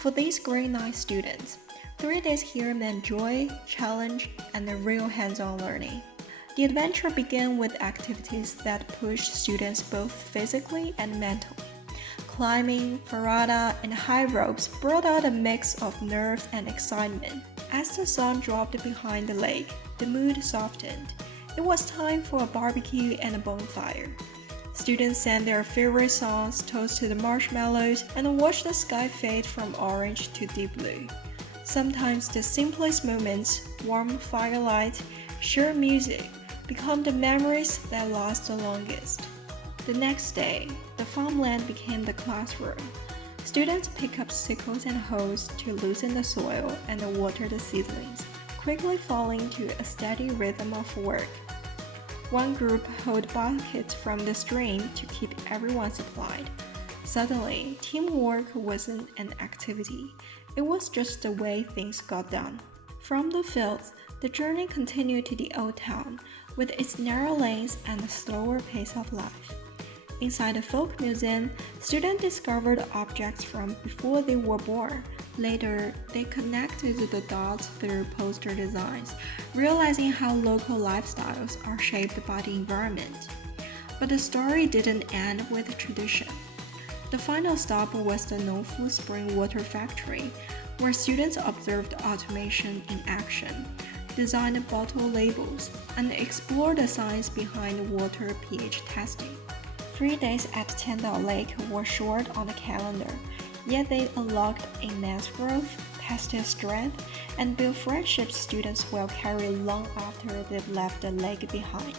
For these grade 9 students, 3 days here meant joy, challenge, and a real hands-on learning. The adventure began with activities that pushed students both physically and mentally. Climbing, farada, and high ropes brought out a mix of nerves and excitement. As the sun dropped behind the lake, the mood softened. It was time for a barbecue and a bonfire. Students sang their favorite songs, toasted marshmallows, and watched the sky fade from orange to deep blue. Sometimes the simplest moments, warm firelight, shared music, become the memories that last the longest. The next day, the farmland became the classroom. Students pick up sickles and hoes to loosen the soil and water the seedlings, quickly falling to a steady rhythm of work. One group held buckets from the stream to keep everyone supplied. Suddenly, teamwork wasn't an activity. It was just the way things got done. From the fields, the journey continued to the old town, with its narrow lanes and the slower pace of life. Inside the folk museum, students discovered objects from before they were born. Later, they connected the dots through poster designs, realizing how local lifestyles are shaped by the environment. But the story didn't end with tradition. The final stop was the Nongfu Spring water factory, where students observed automation in action, designed bottle labels, and explored the science behind water pH testing. 3 days at Qiandao Lake were short on the calendar, yet they unlocked immense growth, tested strength, and built friendships students will carry long after they've left the lake behind.